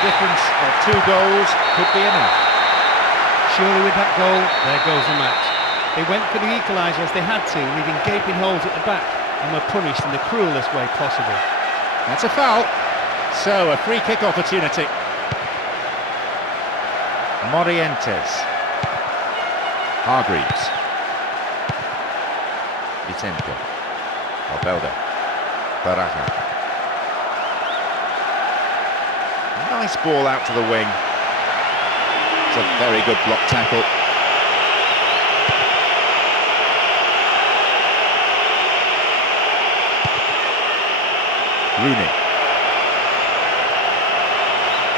difference of 2 goals could be enough. Surely with that goal, there goes the match. They went for the equaliser as they had to, leaving gaping holes at the back, and were punished in the cruelest way possible. That's a foul. So, a free kick opportunity. Morientes. Hargreaves. Vicente. Albelda. Baraja. Nice ball out to the wing. It's a very good block tackle. Rooney.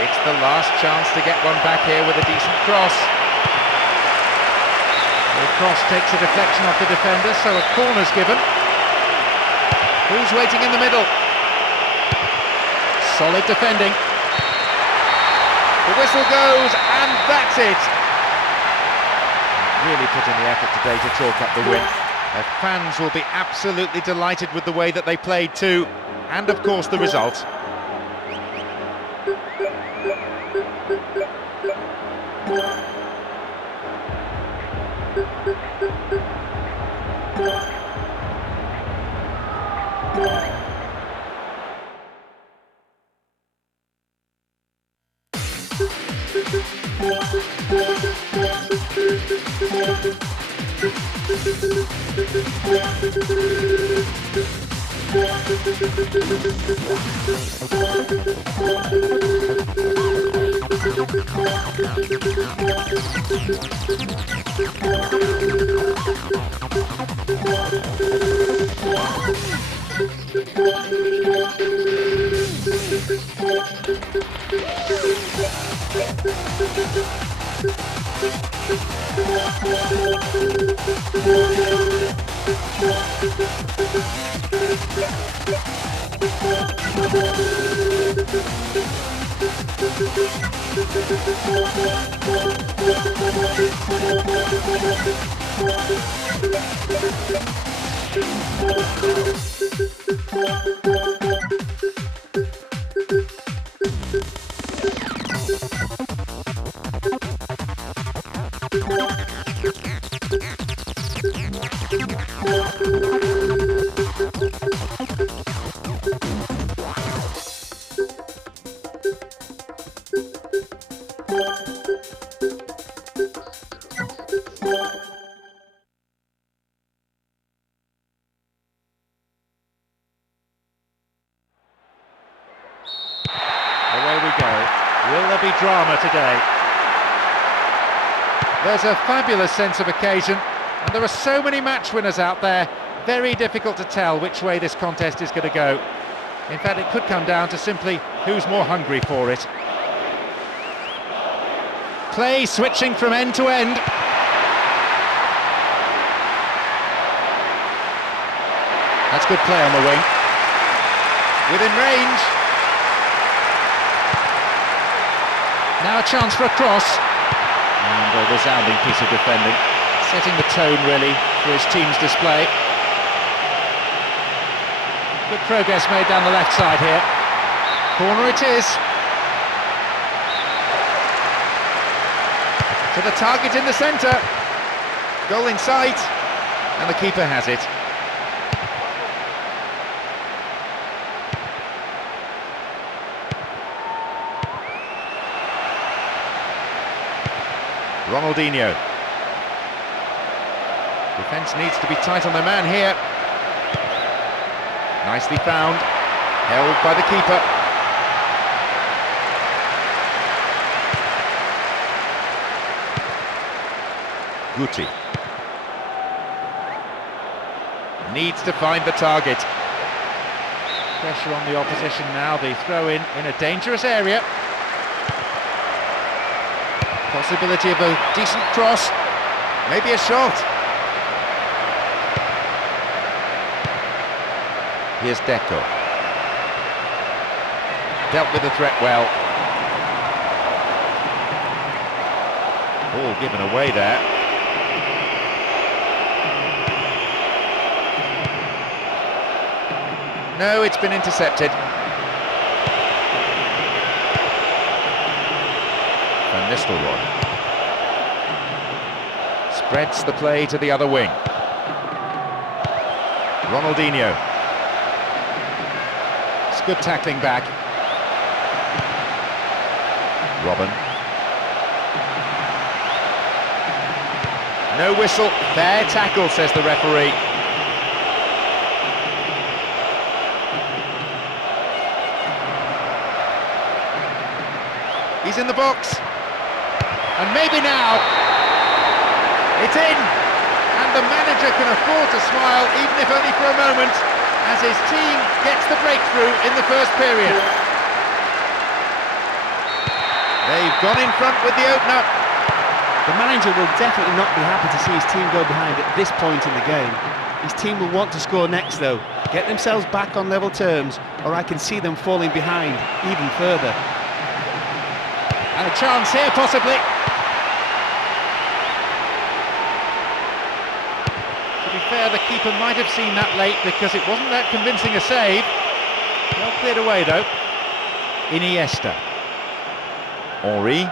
It's the last chance to get one back here with a decent cross. The cross takes a deflection off the defender, so a corner's given. Who's waiting in the middle? Solid defending. The whistle goes, and that's it. Really put in the effort today to chalk up the win. Their fans will be absolutely delighted with the way that they played too, and of course the result. Away we go. Will there be drama today? There's a fabulous sense of occasion, and there are so many match winners out there. Very difficult to tell which way this contest is going to go. In fact, it could come down to simply who's more hungry for it. Play switching from end to end. That's good play on the wing. Within range. Now a chance for a cross. And a resounding piece of defending. Setting the tone, really, for his team's display. Good progress made down the left side here. Corner it is. To the target in the centre. Goal in sight. And the keeper has it. Ronaldinho. Defence needs to be tight on their man here. Nicely found. Held by the keeper. Guti. Needs to find the target. Pressure on the opposition now. They throw in a dangerous area. Possibility of a decent cross. Maybe a shot. Here's Deco. Dealt with the threat well. Ball given away there. No, it's been intercepted. Nistelrooy spreads the play to the other wing. Ronaldinho. It's good tackling back. Robin. No whistle, fair tackle, says the referee. He's in the box. And maybe now. It's in. And the manager can afford to smile, even if only for a moment, as his team gets the breakthrough in the first period. They've gone in front with the opener. The manager will definitely not be happy to see his team go behind at this point in the game. His team will want to score next though, get themselves back on level terms, or I can see them falling behind even further. And a chance here, possibly. To be fair, the keeper might have seen that late because it wasn't that convincing a save. Well cleared away though. Iniesta. Henry.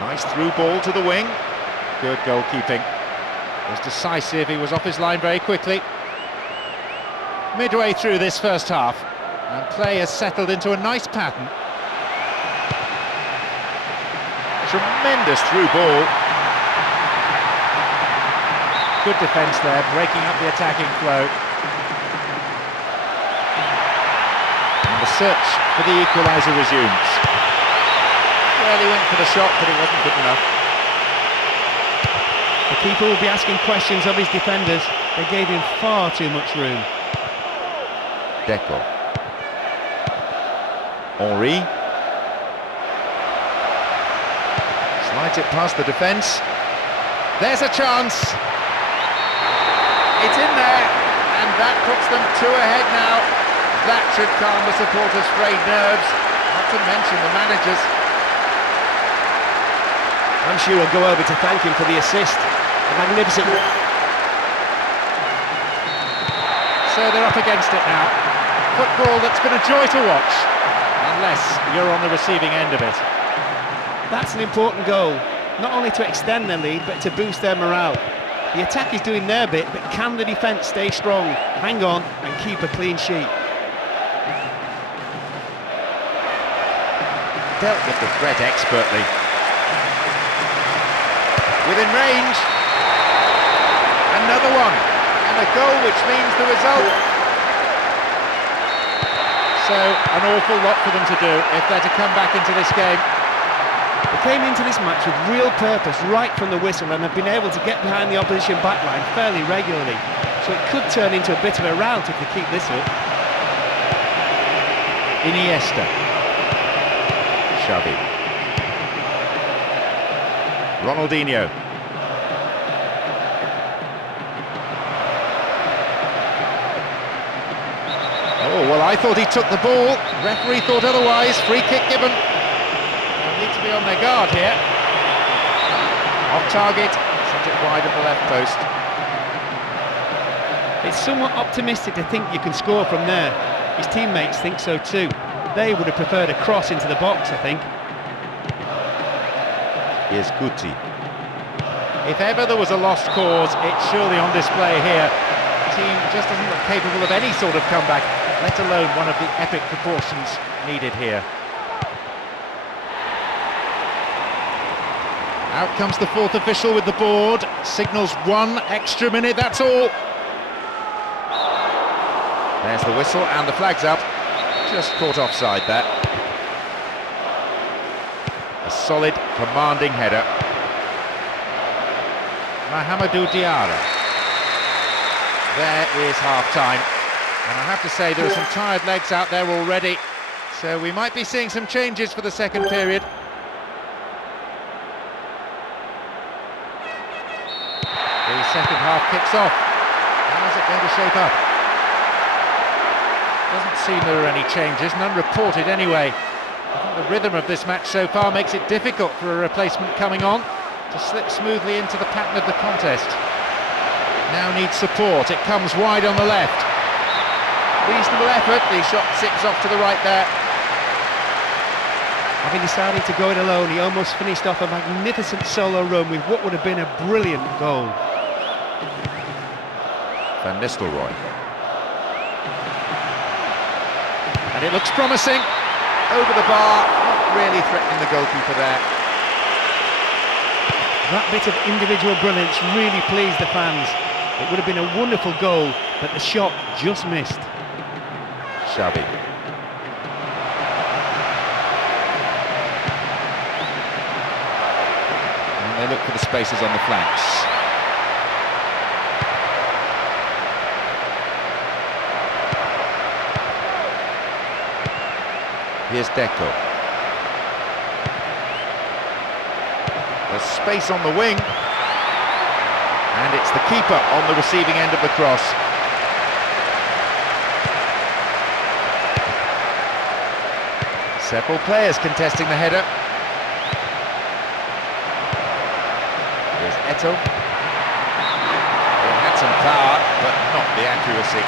Nice through ball to the wing. Good goalkeeping. It was decisive, he was off his line very quickly. Midway through this first half, and play has settled into a nice pattern. Tremendous through ball. Good defence there, breaking up the attacking flow. And the search for the equaliser resumes. Well, he went for the shot, but it wasn't good enough. The keeper will be asking questions of his defenders. They gave him far too much room. Deco. Henry. Slides it past the defence. There's a chance. It's in there, and that puts them 2 ahead now. That should calm the supporters' frayed nerves, not to mention the managers. I'm sure he'll go over to thank him for the assist. A magnificent... So they're up against it now. Football that's been a joy to watch, unless you're on the receiving end of it. That's an important goal, not only to extend their lead, but to boost their morale. The attack is doing their bit, but can the defence stay strong, hang on and keep a clean sheet? Dealt with the threat expertly. Within range. Another one. And a goal which means the result. So, an awful lot for them to do if they're to come back into this game. They came into this match with real purpose right from the whistle and have been able to get behind the opposition backline fairly regularly. So it could turn into a bit of a rout if they keep this up. Iniesta. Xavi. Ronaldinho. Oh, well, I thought he took the ball. Referee thought otherwise. Free kick given. They'll need to be on their guard here. Off target. Sent it wide of the left post. It's somewhat optimistic to think you can score from there. His teammates think so too. They would have preferred a cross into the box, I think. Here's Guti. If ever there was a lost cause, it's surely on display here. The team just doesn't look capable of any sort of comeback, let alone one of the epic proportions needed here. Out comes the fourth official with the board, signals 1 extra minute, that's all. There's the whistle and the flag's up. Just caught offside there. A solid, commanding header. Mahamadou Diarra. There is half-time. And I have to say there are some tired legs out there already. So we might be seeing some changes for the second period. The second half kicks off. How's it going to shape up? Doesn't seem there are any changes, none reported anyway. I think the rhythm of this match so far makes it difficult for a replacement coming on to slip smoothly into the pattern of the contest. Now needs support, it comes wide on the left. Reasonable effort, the shot zips off to the right there. Having decided to go it alone, he almost finished off a magnificent solo run with what would have been a brilliant goal. Van Nistelrooy. And it looks promising. Over the bar, not really threatening the goalkeeper there. That bit of individual brilliance really pleased the fans. It would have been a wonderful goal, but the shot just missed. Xavi. And they look for the spaces on the flanks. Here's Deco. There's space on the wing. And it's the keeper on the receiving end of the cross. Several players contesting the header. Here's Eto'o. It had some power, but not the accuracy.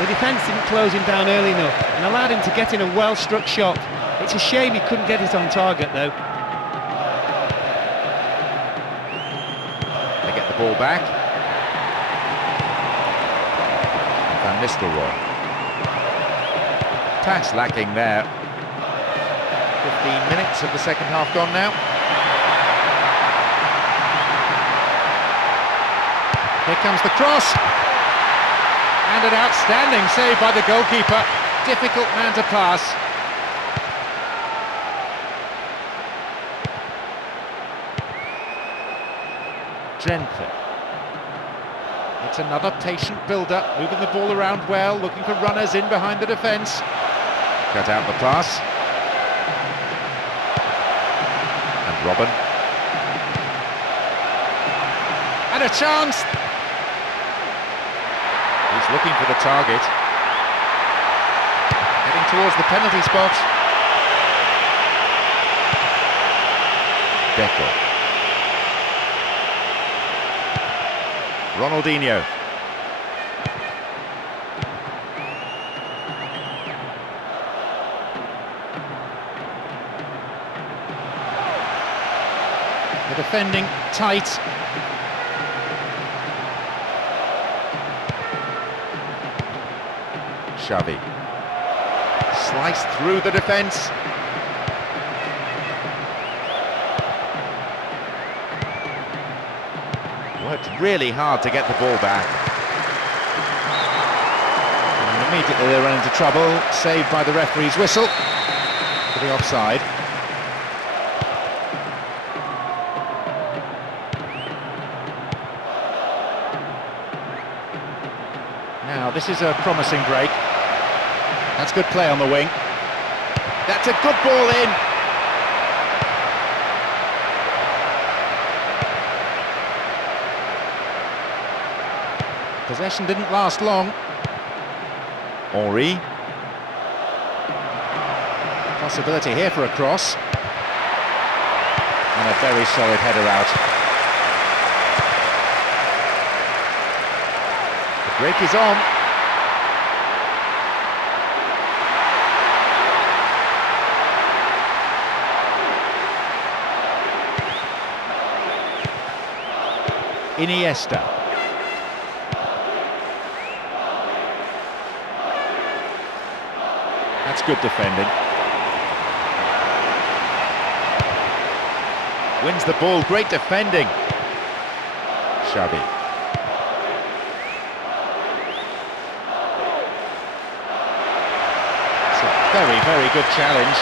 The defence didn't close him down early enough and allowed him to get in a well-struck shot. It's a shame he couldn't get it on target, though. They get the ball back. Van Nistelrooy. Pass lacking there. 15 minutes of the second half gone now. Here comes the cross. And an outstanding save by the goalkeeper. Difficult man to pass. Gently. It's another patient build-up, moving the ball around well, looking for runners in behind the defence. Cut out the pass. And Robben. And a chance! He's looking for the target. Heading towards the penalty spot. Deco. Ronaldinho. The defending tight. Xavi. Sliced through the defence. Worked really hard to get the ball back. And immediately they run into trouble, saved by the referee's whistle for the offside. Now this is a promising break. That's good play on the wing. That's a good ball in. Possession didn't last long. Henry. Possibility here for a cross. And a very solid header out. The break is on. Iniesta. That's good defending. Wins the ball, great defending. Xavi. It's a very, very good challenge.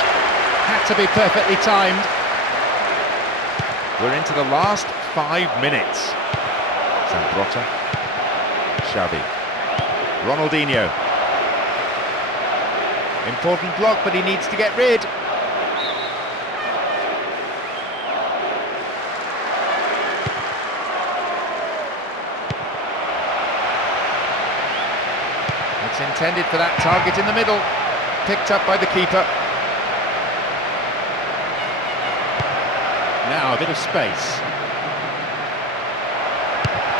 Had to be perfectly timed. We're into the last 5 minutes. Zambrotta. Xavi. Ronaldinho. Important block, but he needs to get rid. It's intended for that target in the middle. Picked up by the keeper. Now a bit of space.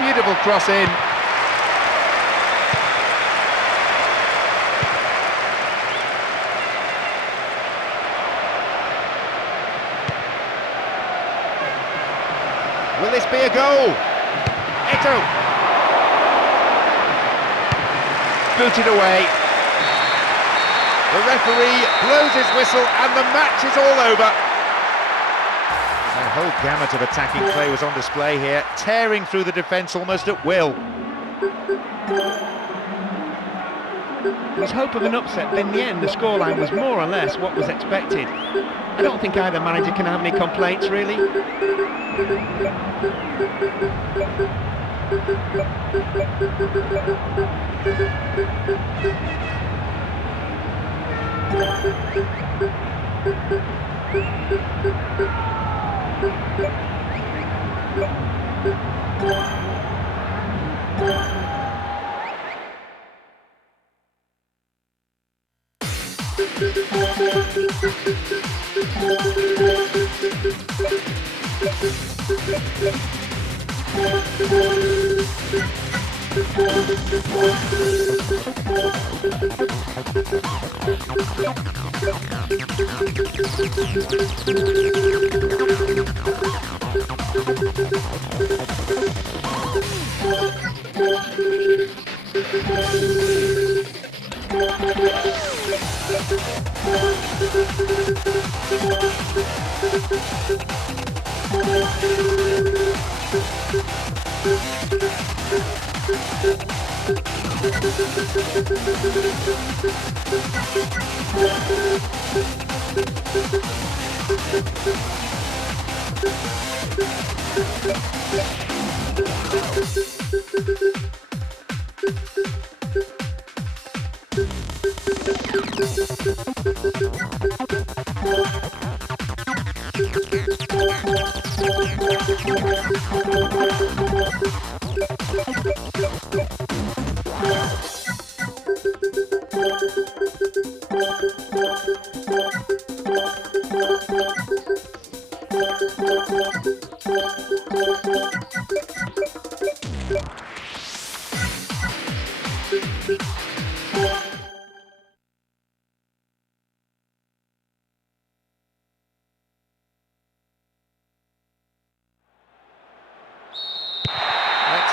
Beautiful cross in. Will this be a goal? Eto'o. Booted away. The referee blows his whistle and the match is all over. The whole gamut of attacking play was on display here, tearing through the defence almost at will. There was hope of an upset, but in the end the scoreline was more or less what was expected. I don't think either manager can have any complaints, really.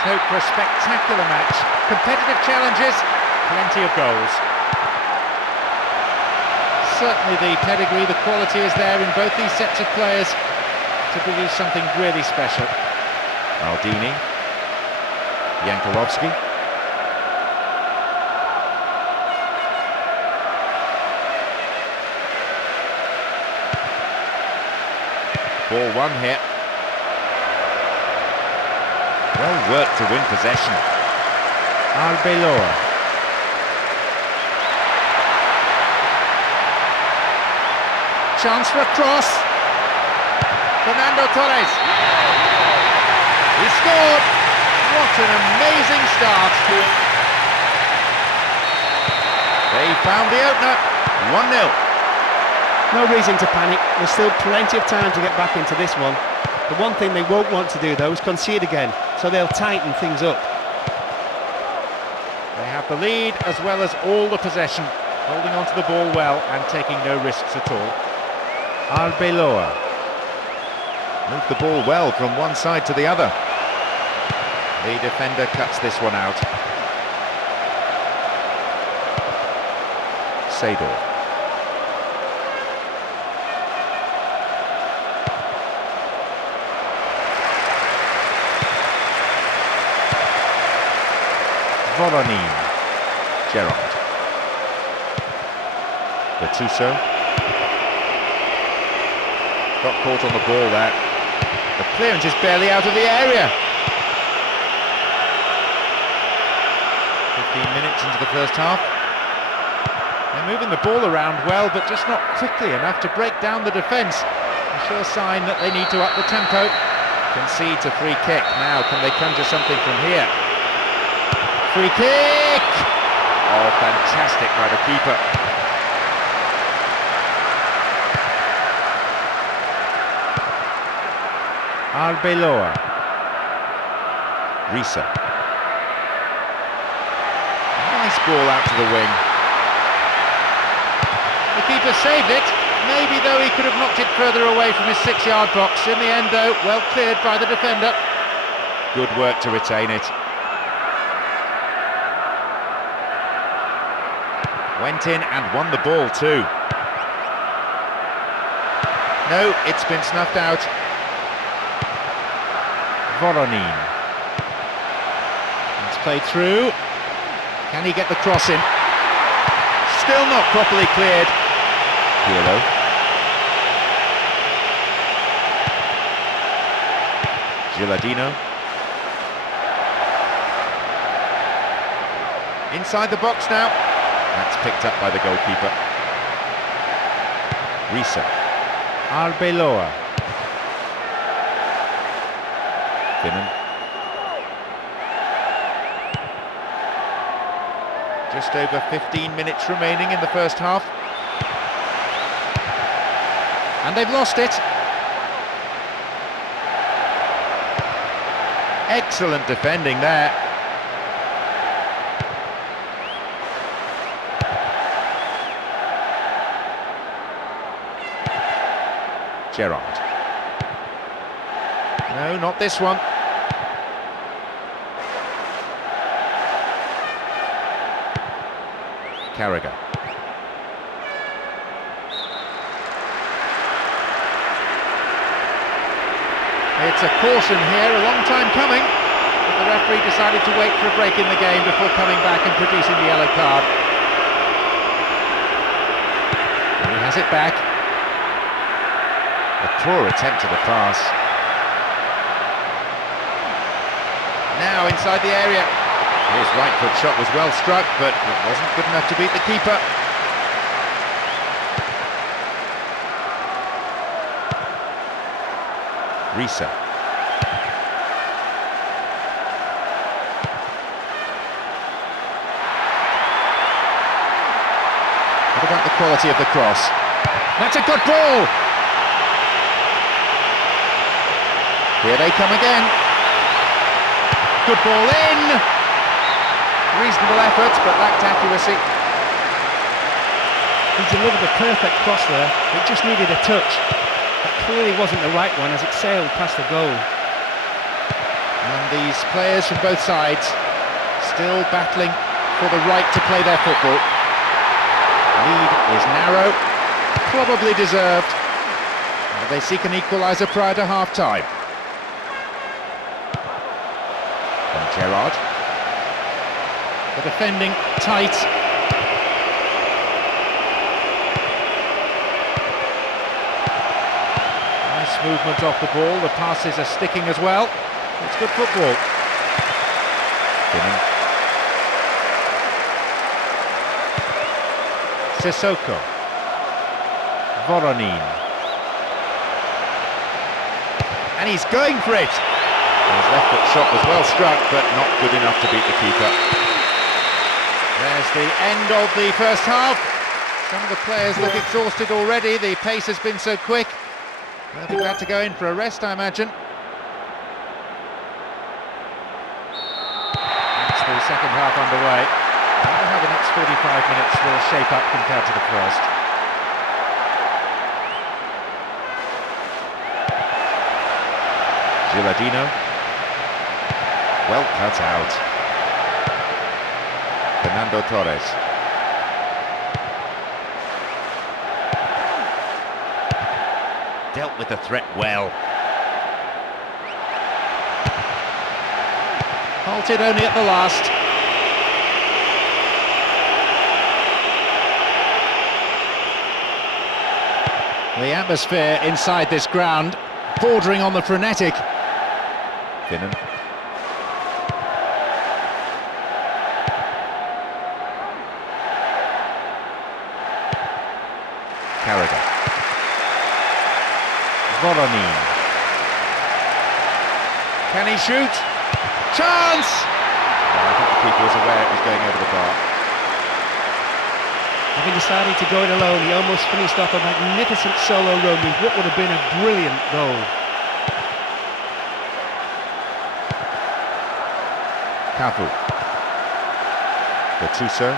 Hope for a spectacular match, competitive challenges, plenty of goals. Certainly the pedigree, the quality is there in both these sets of players to produce something really special. Maldini, Jankulovski. Ball won here. Well worked to win possession. Arbeloa. Chance for a cross. Fernando Torres. He scored. What an amazing start. They found the opener. 1-0. No reason to panic. There's still plenty of time to get back into this one. The one thing they won't want to do, though, is concede again, so they'll tighten things up. They have the lead as well as all the possession, holding onto the ball well and taking no risks at all. Arbeloa moved the ball well from one side to the other. The defender cuts this one out. Seedorf. Voronin, Gerrard, Gattuso, got caught on the ball there. The clearance is barely out of the area. 15 minutes into the first half. They're moving the ball around well, but just not quickly enough to break down the defence. A sure sign that they need to up the tempo. Concedes a free kick. Now, can they conjure something from here? Free kick! Oh, fantastic by the keeper. Arbeloa. Risa. Nice ball out to the wing. The keeper saved it. Maybe, though, he could have knocked it further away from his 6-yard box. In the end, though, well cleared by the defender. Good work to retain it. Went in and won the ball too. No, it's been snuffed out. Voronin. It's played through. Can he get the cross in? Still not properly cleared. Pirlo. Gilardino. Inside the box now. That's picked up by the goalkeeper. Risa. Arbeloa. Finnan. Just over 15 minutes remaining in the first half. And they've lost it. Excellent defending there. Gerrard. No, not this one. Carragher. It's a caution here, a long time coming, but the referee decided to wait for a break in the game before coming back and producing the yellow card. And he has it back. A poor attempt at a pass. Now inside the area. His right foot shot was well struck, but it wasn't good enough to beat the keeper. Risa. What about the quality of the cross? That's a good ball! Here they come again. Good ball in! Reasonable efforts, but lacked accuracy. He delivered a perfect cross there. It just needed a touch. That clearly wasn't the right one as it sailed past the goal. And these players from both sides still battling for the right to play their football. Lead is narrow, probably deserved. And they seek an equaliser prior to half-time. And Gerrard. The defending tight. Nice movement off the ball, the passes are sticking as well. It's good football. Finnan. Sissoko. Voronin. And he's going for it! His left foot shot was well struck, but not good enough to beat the keeper. There's the end of the first half. Some of the players look exhausted already. The pace has been so quick. They'll be glad to go in for a rest, I imagine. That's the second half underway. I wonder how the next 45 minutes will shape up compared to the first. Gilardino. Well cut out. Fernando Torres. Dealt with the threat well. Halted only at the last. The atmosphere inside this ground, bordering on the frenetic. Finnan. Carragher. Voronin. Can he shoot? Chance! Oh, I think the keeper was aware it was going over the bar. Having decided to go it alone, he almost finished off a magnificent solo run with what would have been a brilliant goal. Cafu. Gattuso.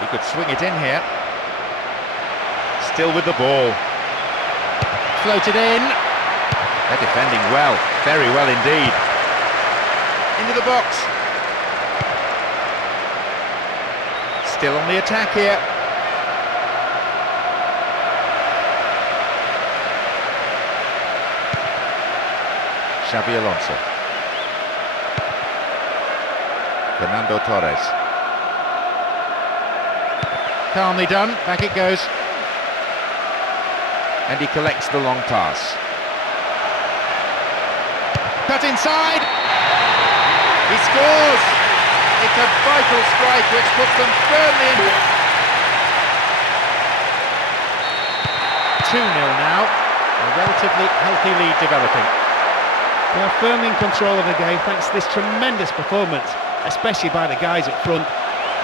He could swing it in here. Still with the ball. floated in. They're defending well, very well indeed. Into the box. Still on the attack here. Xabi Alonso. Fernando Torres. Calmly done, back it goes. And he collects the long pass. Cut inside! He scores! It's a vital strike which puts them firmly in. 2-0 now, a relatively healthy lead developing. They are firmly in control of the game thanks to this tremendous performance, especially by the guys up front.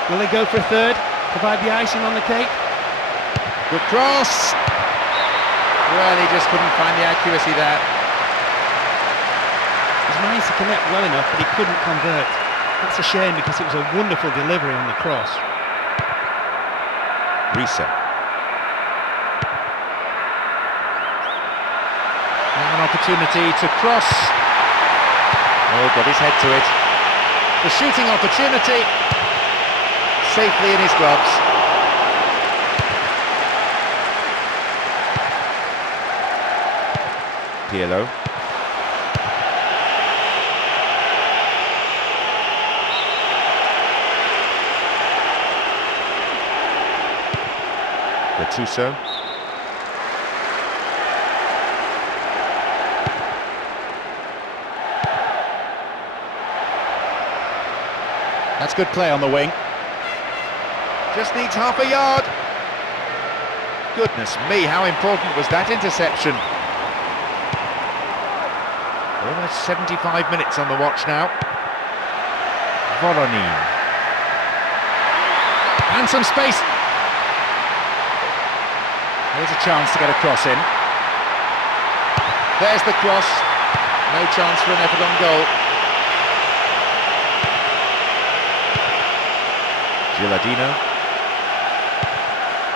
Will they go for a third? Provide the icing on the cake? Good cross! Well, he just couldn't find the accuracy there. He's managed to connect well enough, but he couldn't convert. That's a shame because it was a wonderful delivery on the cross. Risa. Now an opportunity to cross. Oh, got his head to it. The shooting opportunity. Safely in his gloves. Pirlo. Gattuso. That's good play on the wing. Just needs half a yard. Goodness me, how important was that interception? Almost 75 minutes on the watch now. Voronin. And some space. Here's a chance to get a cross in. There's the cross. No chance for an effort on goal. Gilardino.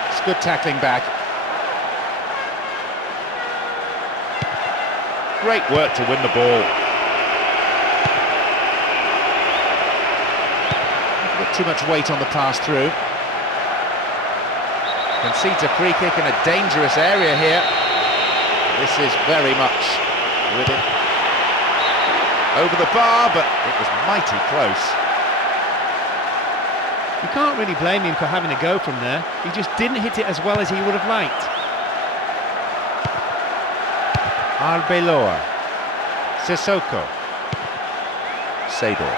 It's good tackling back. Great work to win the ball. Not too much weight on the pass through. Concedes a free kick in a dangerous area here. This is very much with it over the bar, but it was mighty close. You can't really blame him for having a go from there. He just didn't hit it as well as he would have liked. Arbeloa. Sissoko. Seydor.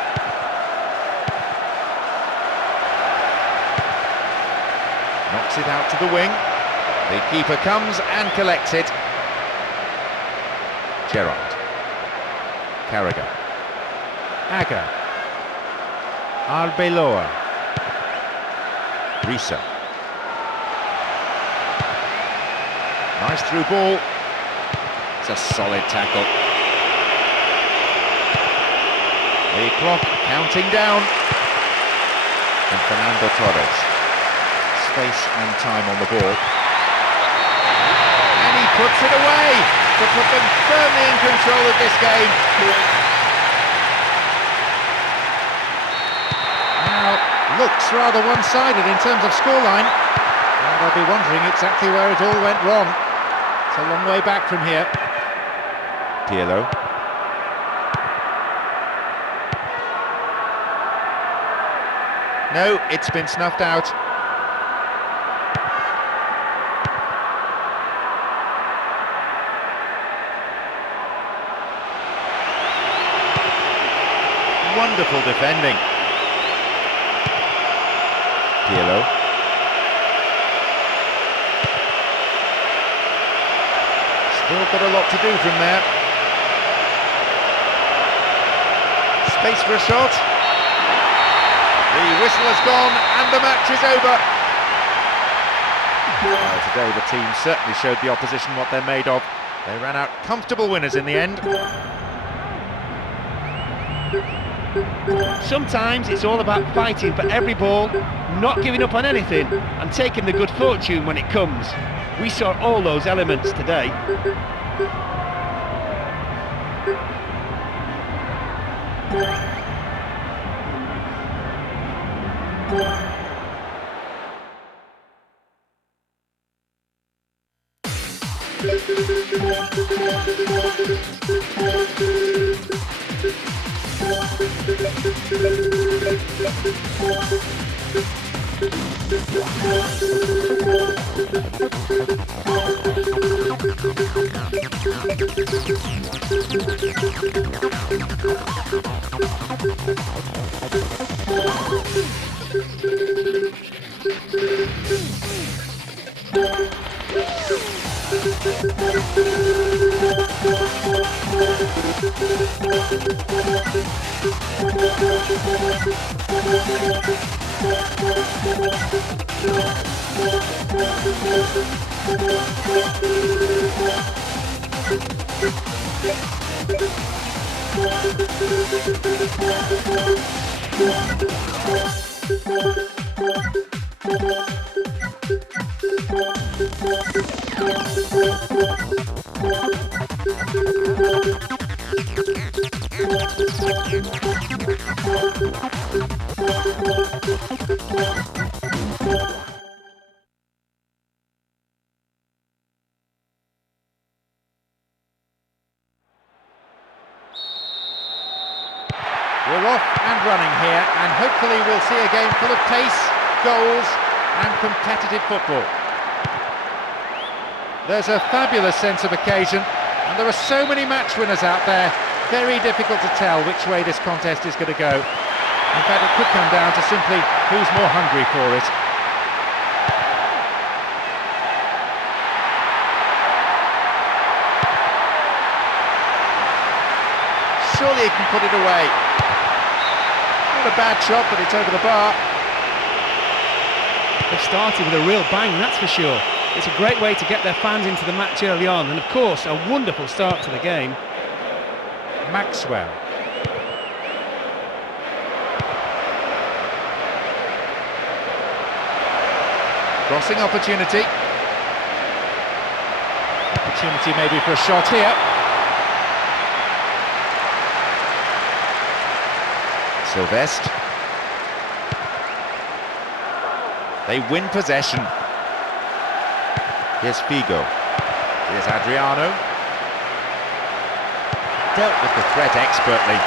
Knocks it out to the wing. The keeper comes and collects it. Gerrard. Carragher. Aga. Arbeloa. Risa. Nice through ball. It's a solid tackle. The clock counting down. And Fernando Torres. Space and time on the ball. And he puts it away to put them firmly in control of this game. Now, looks rather one-sided in terms of scoreline. And I'll be wondering exactly where it all went wrong. It's a long way back from here. Pirlo. No, it's been snuffed out. Wonderful defending. Pirlo. Still got a lot to do from there. Space for a shot. The whistle has gone and the match is over. Well, today the team certainly showed the opposition what they're made of. They ran out comfortable winners in the end. Sometimes it's all about fighting for every ball, not giving up on anything, and taking the good fortune when it comes. We saw all those elements today. We're off and running here, and hopefully we'll see a game full of pace, goals and competitive football. There's a fabulous sense of occasion, and there are so many match winners out there. Very difficult to tell which way this contest is going to go. In fact, it could come down to simply who's more hungry for it. Surely he can put it away. Not a bad shot, but it's over the bar. They've started with a real bang, that's for sure. It's a great way to get their fans into the match early on, and of course, a wonderful start to the game. Maxwell. Crossing opportunity. Opportunity maybe for a shot here. Sylvestre. They win possession. Here's Figo. Here's Adriano. Dealt with the threat expertly.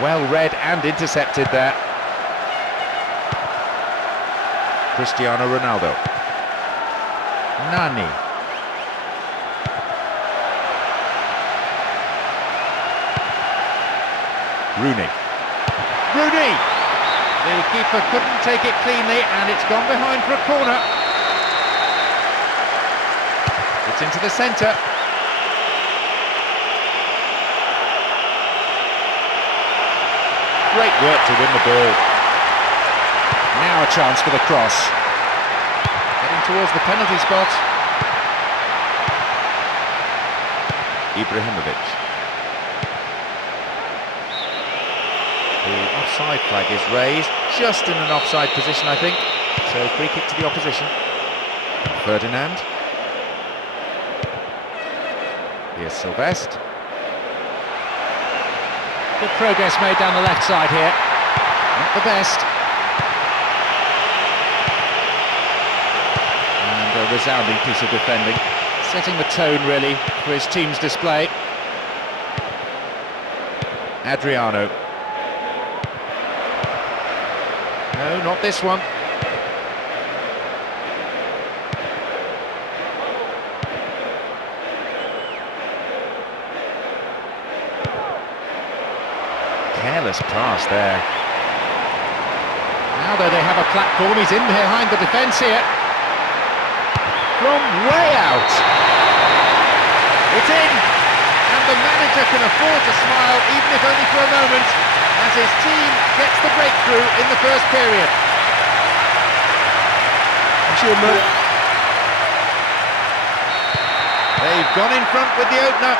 Well read and intercepted there. Cristiano Ronaldo. Nani. Rooney. Rooney! The keeper couldn't take it cleanly, and it's gone behind for a corner. It's into the centre. Great work to win the ball. Now a chance for the cross. Heading towards the penalty spot. Ibrahimovic. The offside flag is raised, just in an offside position, I think. So free kick to the opposition. Ferdinand. Here's Sylvestre. Good progress made down the left side here. Not the best. And a resounding piece of defending. Setting the tone, really, for his team's display. Adriano. No, not this one. Careless pass there. Now though they have a platform, he's in behind the defence here. From way out. It's in. And the manager can afford to smile, even if only for a moment, as his team gets the breakthrough in the first period. gone in front with the opener.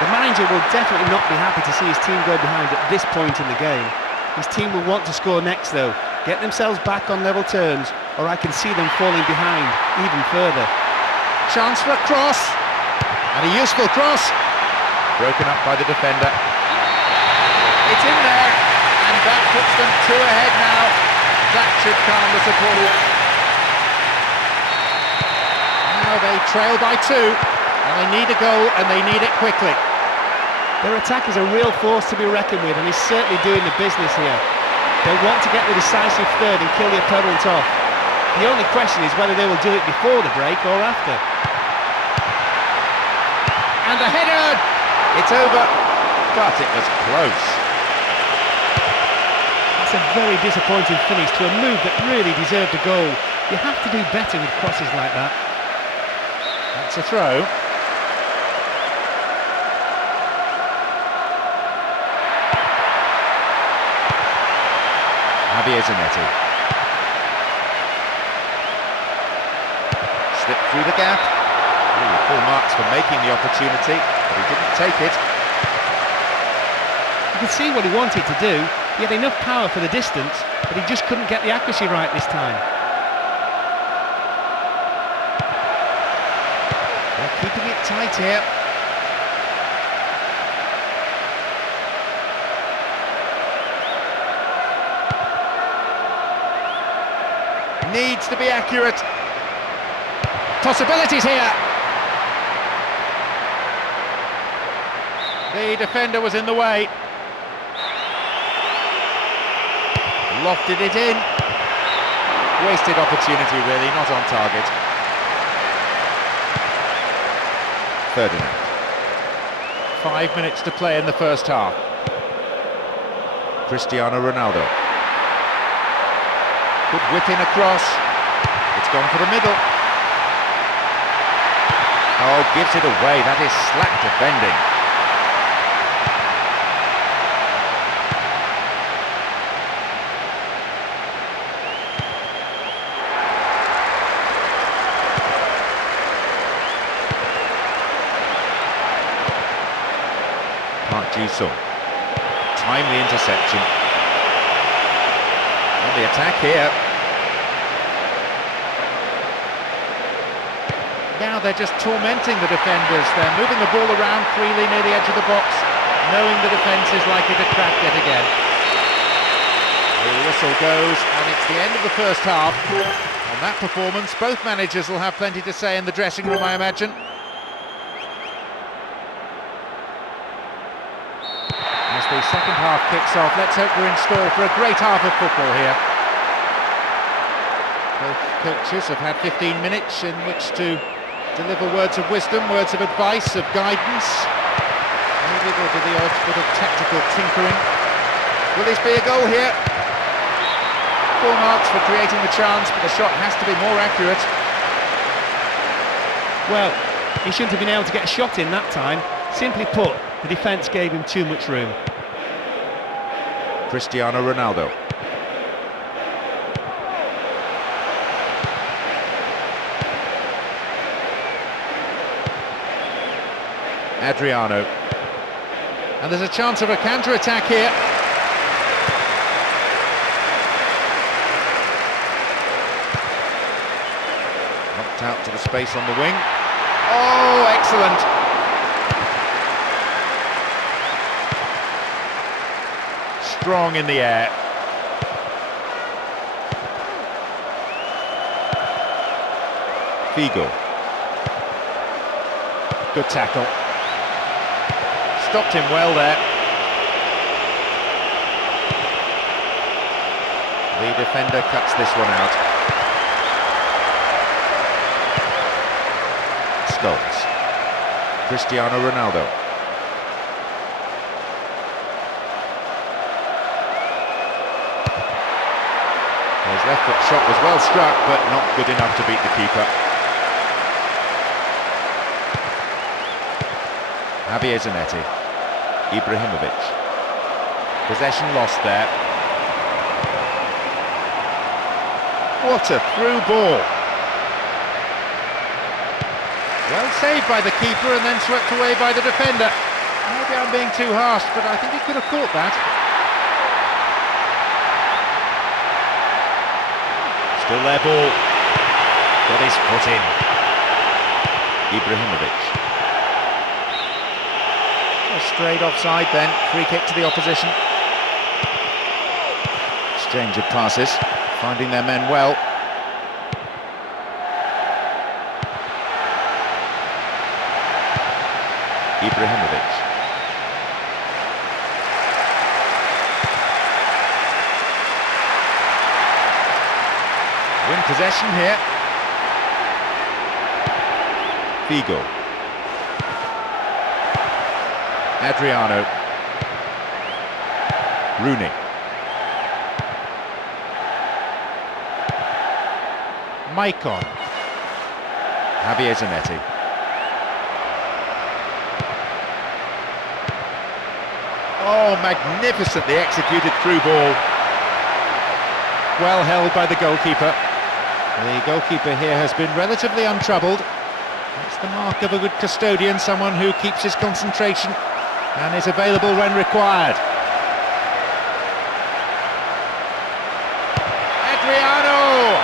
The manager will definitely not be happy to see his team go behind at this point in the game. His team will want to score next though, get themselves back on level terms, or I can see them falling behind even further. Chance for a cross, and a useful cross. Broken up by the defender. It's in there, and that puts them 2 ahead now. That should calm the support. Now they trail by 2, and they need a goal, and they need it quickly. Their attack is a real force to be reckoned with, and he's certainly doing the business here. They'll want to get the decisive third and kill the opponent off. The only question is whether they will do it before the break or after. And the header! It's over, but it was close. That's a very disappointing finish to a move that really deserved a goal. You have to do better with crosses like that. That's a throw. Javier Zanetti. Slipped through the gap. Ooh, full marks for making the opportunity, but he didn't take it. You could see what he wanted to do. He had enough power for the distance, but he just couldn't get the accuracy right this time. They're keeping it tight here. Needs to be accurate. Possibilities here. The defender was in the way. Lofted it in. Wasted opportunity really, not on target. Ferdinand. 5 minutes to play in the first half. Cristiano Ronaldo. Could whip in across. It's gone for the middle. Oh, gives it away. That is slack defending. Park Ji-sung. Timely interception. On the attack here. Now they're just tormenting the defenders. They're moving the ball around freely near the edge of the box, knowing the defence is likely to crack yet again. The whistle goes, and it's the end of the first half. On that performance, both managers will have plenty to say in the dressing room, I imagine. As the second half kicks off, let's hope we're in store for a great half of football here. Both coaches have had 15 minutes in which to deliver words of wisdom, words of advice, of guidance. Maybe there'll be the odd bit of tactical tinkering. Will this be a goal here? Full marks for creating the chance, but the shot has to be more accurate. Well, he shouldn't have been able to get a shot in that time. Simply put, the defence gave him too much room. Cristiano Ronaldo. Adriano. And there's a chance of a counter-attack here. Knocked out to the space on the wing. Oh, excellent! Strong in the air. Figo. Good tackle. Stopped him well there. The defender cuts this one out. Scholes. Cristiano Ronaldo. His left foot shot was well struck, but not good enough to beat the keeper. Javier Zanetti. Ibrahimovic. Possession lost there. What a through ball. Well saved by the keeper and then swept away by the defender. Maybe I'm being too harsh, but I think he could have caught that. Still their ball. Got his foot in. Ibrahimovic. Straight offside then, free kick to the opposition. Exchange of passes, finding their men well. Ibrahimovic. Win possession here. Figo. Adriano. Rooney. Maicon. Javier Zanetti. Oh, magnificently executed through ball. Well held by the goalkeeper. The goalkeeper here has been relatively untroubled. That's the mark of a good custodian, someone who keeps his concentration and is available when required. Adriano!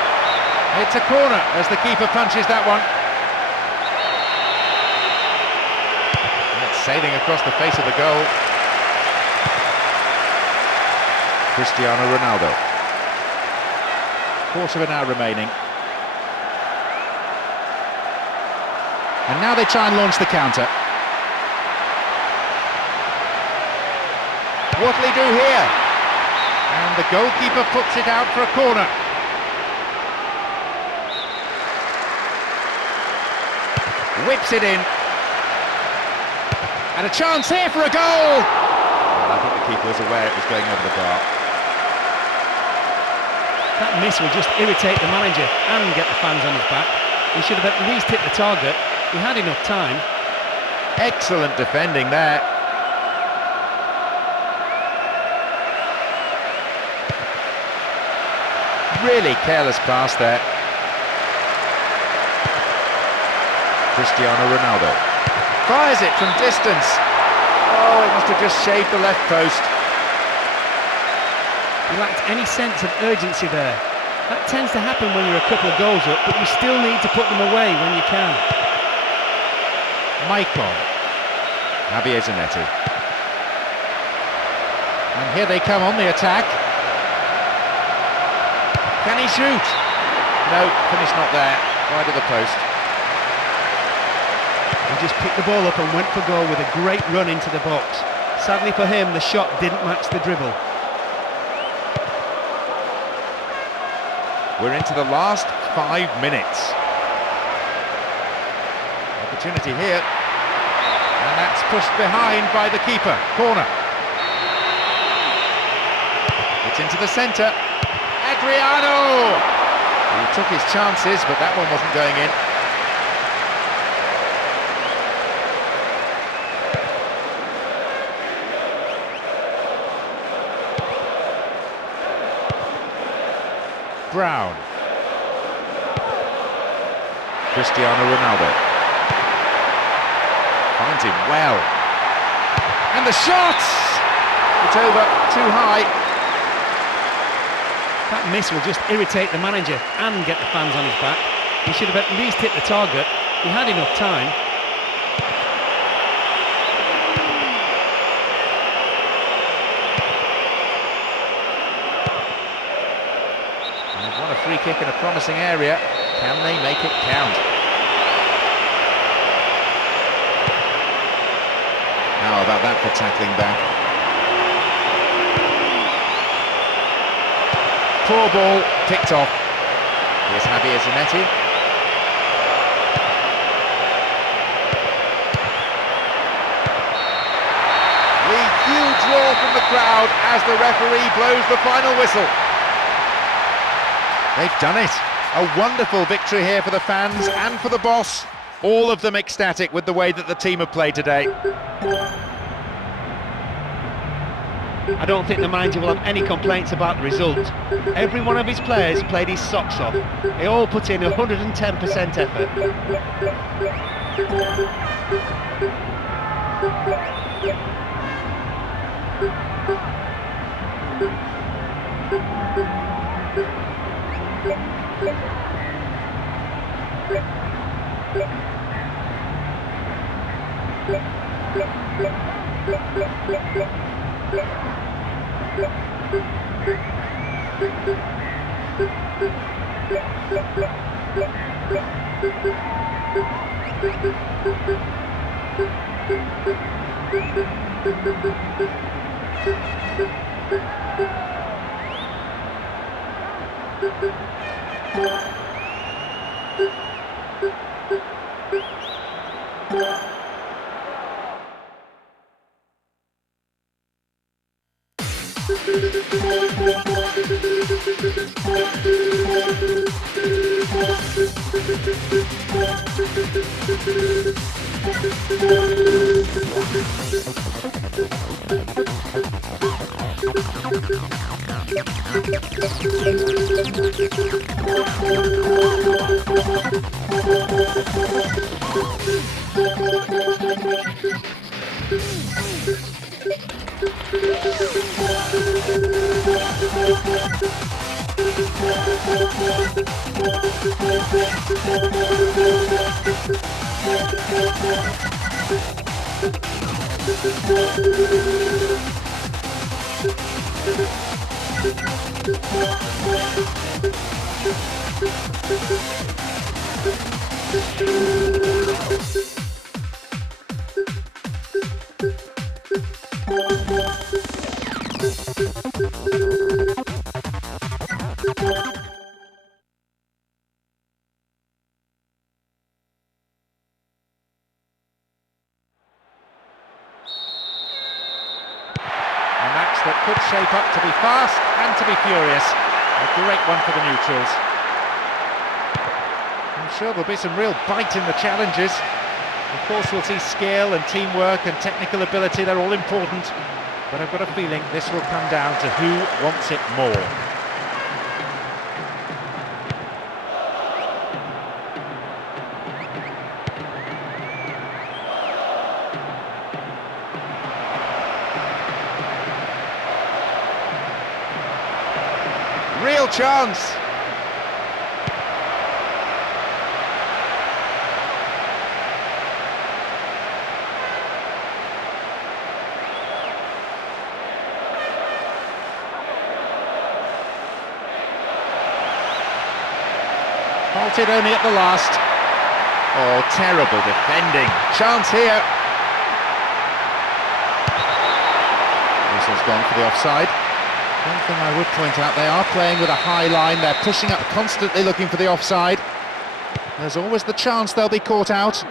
It's a corner as the keeper punches that one. And it's sailing across the face of the goal. Cristiano Ronaldo. Quarter of an hour remaining. And now they try and launch the counter. What'll he do here? And the goalkeeper puts it out for a corner. Whips it in. And a chance here for a goal! Well, I think the keeper was aware it was going over the bar. That miss will just irritate the manager and get the fans on his back. He should have at least hit the target. He had enough time. Excellent defending there. Really careless pass there. Cristiano Ronaldo. Fires it from distance. Oh, it must have just shaved the left post. He lacked any sense of urgency there. That tends to happen when you're a couple of goals up, but you still need to put them away when you can. Maicon. Javier Zanetti. And here they come on the attack. Can he shoot? No, finish not there. Wide of the post. He just picked the ball up and went for goal with a great run into the box. Sadly for him, the shot didn't match the dribble. We're into the last 5 minutes. Opportunity here. And that's pushed behind by the keeper. Corner. It's into the centre. Adriano! He took his chances, but that one wasn't going in. Brown. Cristiano Ronaldo. Finds him well. And the shot! It's over, too high. That miss will just irritate the manager and get the fans on his back. He should have at least hit the target. He had enough time. They've won a free kick in a promising area. Can they make it count? How about that for tackling back? Poor ball, picked off. Here's Javier Zanetti. The huge roar from the crowd as the referee blows the final whistle. They've done it. A wonderful victory here for the fans and for the boss. All of them ecstatic with the way that the team have played today. I don't think the manager will have any complaints about the result. Every one of his players played his socks off. They all put in 110% effort. That could shape up to be fast and to be furious. A great one for the neutrals. I'm sure there'll be some real bite in the challenges. Of course we'll see skill and teamwork and technical ability, they're all important. But I've got a feeling this will come down to who wants it more. Real chance. Halted only at the last. Oh, terrible defending. Chance here. Whistle's gone for the offside. One thing I would point out, they are playing with a high line, they're pushing up constantly looking for the offside. There's always the chance they'll be caught out.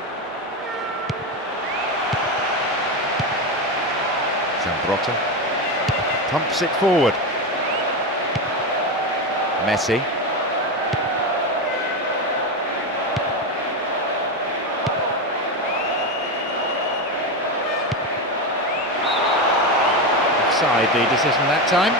Zambrotta pumps it forward. Messi. Offside, the decision that time.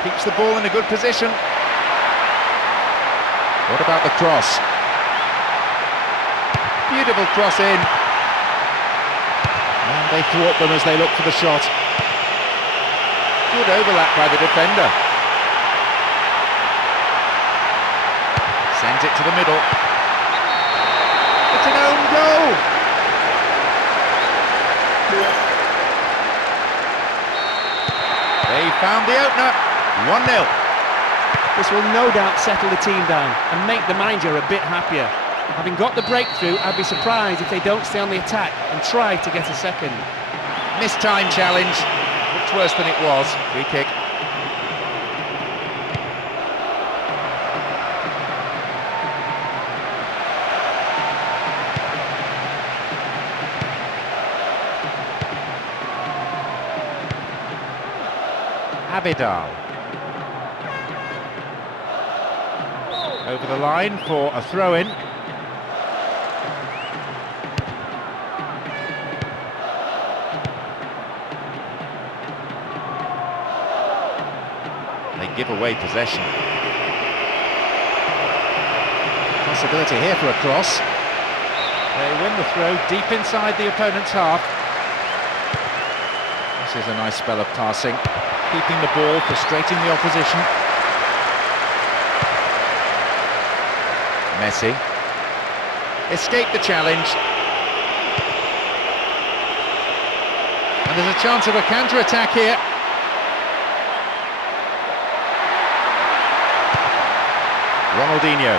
Keeps the ball in a good position. What about the cross? Beautiful cross in. And they thwart them as they look for the shot. Good overlap by the defender. Sends it to the middle. It's an own goal! They found the opener. 1-0. This will no doubt settle the team down and make the manager a bit happier. Having got the breakthrough, I'd be surprised if they don't stay on the attack and try to get a second. Mistime challenge. Looked worse than it was. Free kick. Abidal. Over the line for a throw-in. away possession. Possibility here for a cross. They win the throw deep inside the opponent's half. This is a nice spell of passing, keeping the ball, frustrating the opposition. Messi escaped the challenge. And there's a chance of a counter-attack here. Ronaldinho.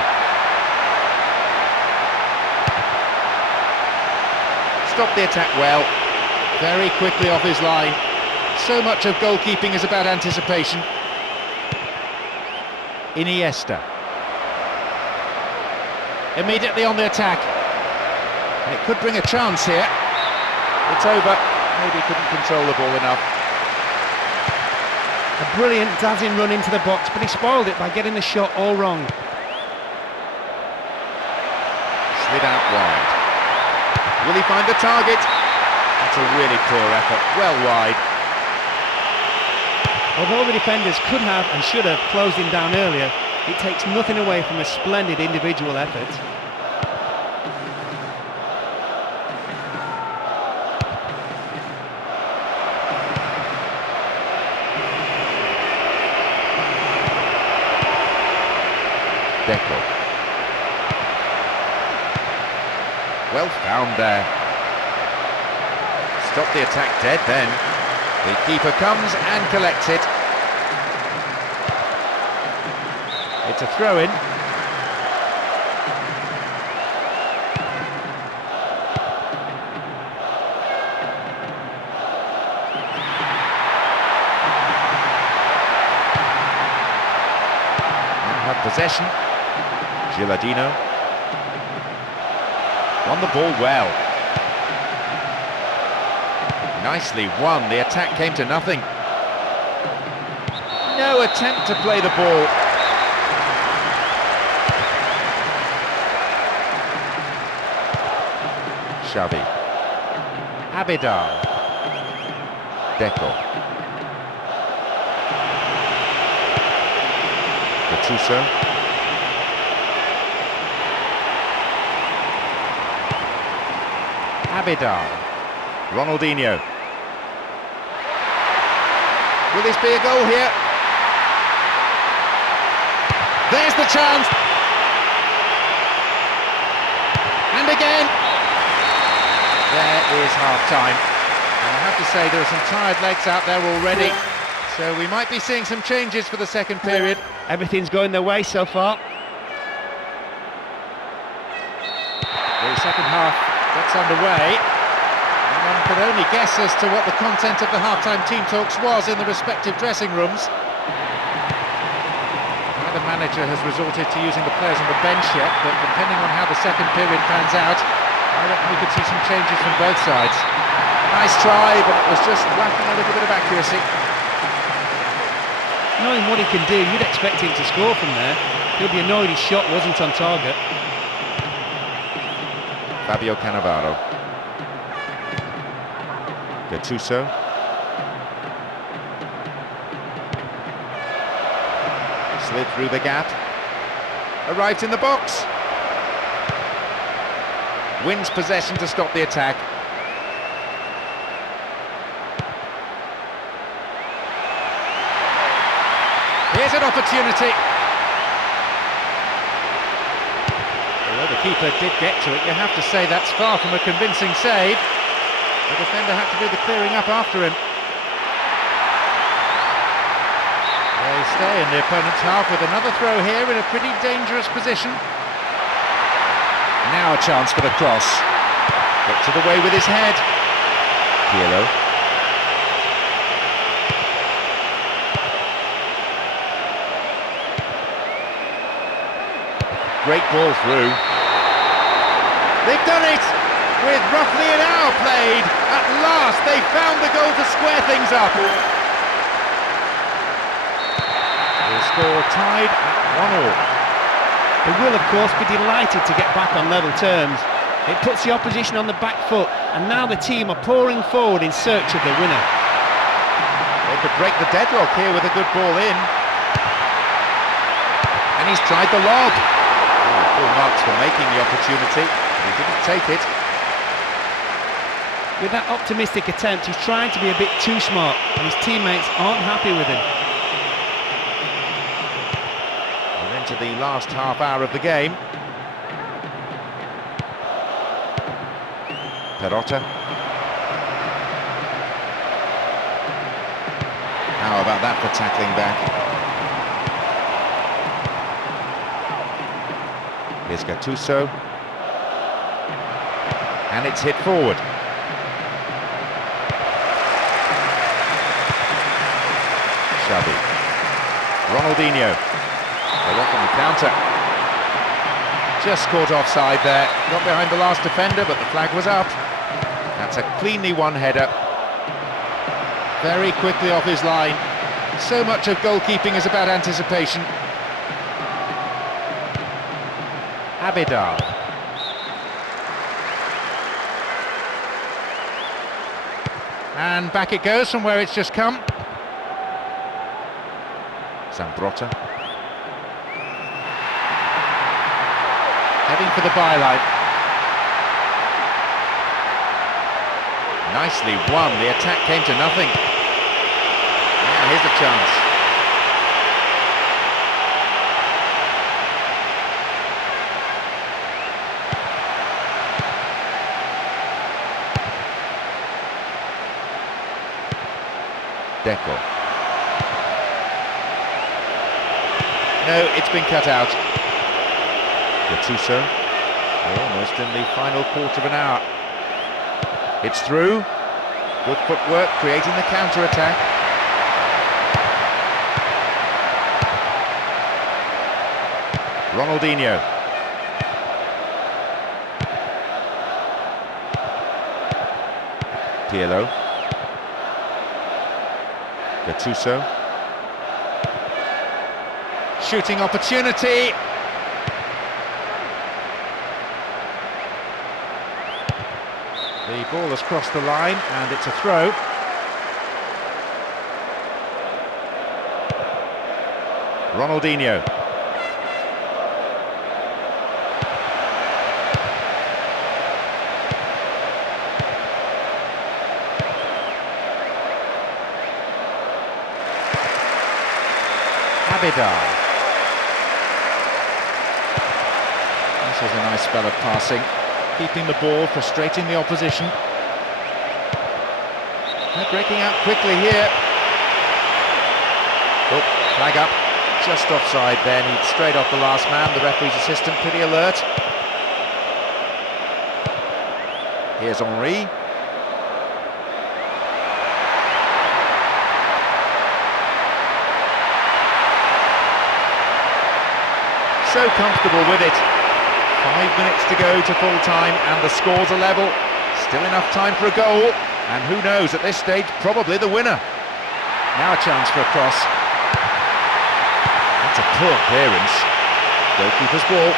Stopped the attack well, very quickly off his line. So much of goalkeeping is about anticipation. Iniesta. Immediately on the attack. And it could bring a chance here. It's over. Maybe couldn't control the ball enough. A brilliant dazzling run into the box, but he spoiled it by getting the shot all wrong. Slid out wide. Will he find the target? That's a really poor effort, well wide. Although the defenders could have and should have closed him down earlier, it takes nothing away from a splendid individual effort. Deco. Well found there. Stop the attack dead then. The keeper comes and collects it. It's a throw-in. And have possession. Gilardino. Won the ball well. Nicely won, the attack came to nothing. No attempt to play the ball. Xavi. Abidal. Deco. Gattuso. Abidal. Ronaldinho. Will this be a goal here? There's the chance. And again. There is half-time. And I have to say there are some tired legs out there already. So we might be seeing some changes for the second period. Everything's going their way so far. The second half gets underway. And one could only guess as to what the content of the half-time team talks was in the respective dressing rooms. Neither manager has resorted to using the players on the bench yet, but depending on how the second period pans out, I reckon we could see some changes from both sides. Nice try, but it was just lacking a little bit of accuracy. Knowing what he can do, you'd expect him to score from there. He'll be annoyed his shot wasn't on target. Fabio Cannavaro. Gattuso. Slid through the gap. Arrived in the box. Wins possession to stop the attack. Here's an opportunity. Although the keeper did get to it, you have to say that's far from a convincing save. The defender had to do the clearing up after him. They stay in the opponent's half with another throw here in a pretty dangerous position. Now a chance for the cross. Gets it away with his head. Pirlo. Great ball through. They've done it! With roughly an hour played, at last they found the goal to square things up. The score tied at 1-1. They will, of course, be delighted to get back on level terms. It puts the opposition on the back foot, and now the team are pouring forward in search of the winner. They could break the deadlock here with a good ball in. And he's tried the lob. Oh, full marks for making the opportunity, but he didn't take it. With that optimistic attempt, he's trying to be a bit too smart, and his teammates aren't happy with him. We're into the last half hour of the game. Perotta. How about that for tackling back? Here's Gattuso. And it's hit forward. Xavi. Ronaldinho. They're off on the counter. Just caught offside there. Got behind the last defender, but the flag was up. That's a cleanly won header. Very quickly off his line. So much of goalkeeping is about anticipation. Abidal. And back it goes from where it's just come. Zambrotta. Heading for the byline. Nicely won. The attack came to nothing. Yeah, here's the chance. Deco. No, it's been cut out. Gattuso. Almost in the final quarter of an hour. It's through. Good footwork, creating the counter-attack. Ronaldinho. Pirlo. Gattuso. Shooting opportunity. The ball has crossed the line and it's a throw. Ronaldinho. Abidal. This is a nice spell of passing. Keeping the ball, frustrating the opposition. They're breaking out quickly here. Oh, flag up. Just offside then. He'd straight off the last man. The referee's assistant pretty alert. Here's Henry. So comfortable with it. 5 minutes to go to full time and the score's a level. Still enough time for a goal, and who knows, at this stage, probably the winner. Now a chance for a cross. That's a poor clearance. Goalkeeper's ball.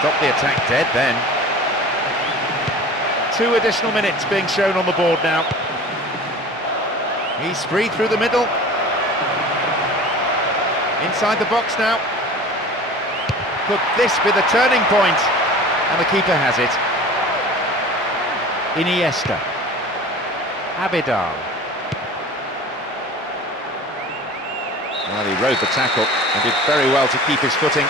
Stop the attack dead then. 2 additional minutes being shown on the board now. He's free through the middle. Inside the box now. Could this be the turning point? And the keeper has it. Iniesta. Abidal. Well, he rode the tackle and did very well to keep his footing.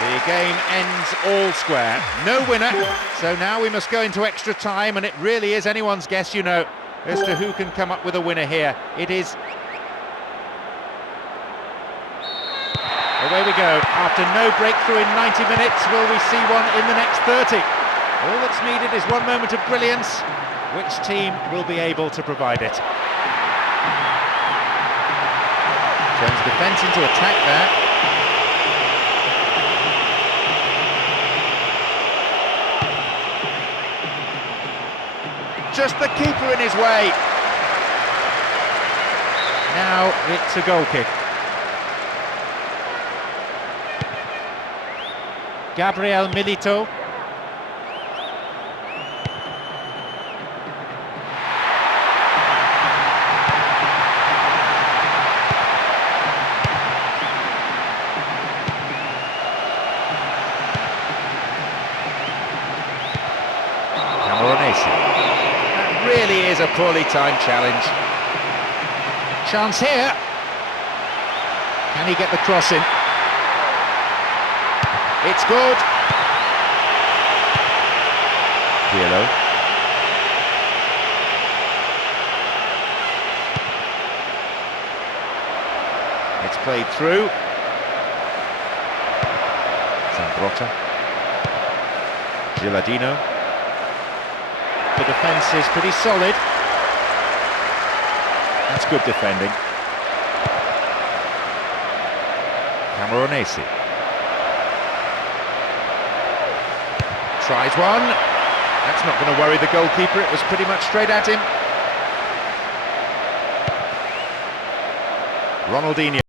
The game ends all square. No winner. So now we must go into extra time, and it really is anyone's guess, you know, as to who can come up with a winner here. It is... Away we go. After no breakthrough in 90 minutes, will we see one in the next 30? All that's needed is one moment of brilliance. Which team will be able to provide it? Turns defence into attack there. Just the keeper in his way. Now it's a goal kick. Gabriel Milito. Camoranesi. That really is a poorly timed challenge. Chance here. Can he get the cross in? It's good. Pirlo. It's played through. Zambrotta. Gilardino. The defence is pretty solid. That's good defending. Camoranesi. Tries one. That's not going to worry the goalkeeper, it was pretty much straight at him. Ronaldinho.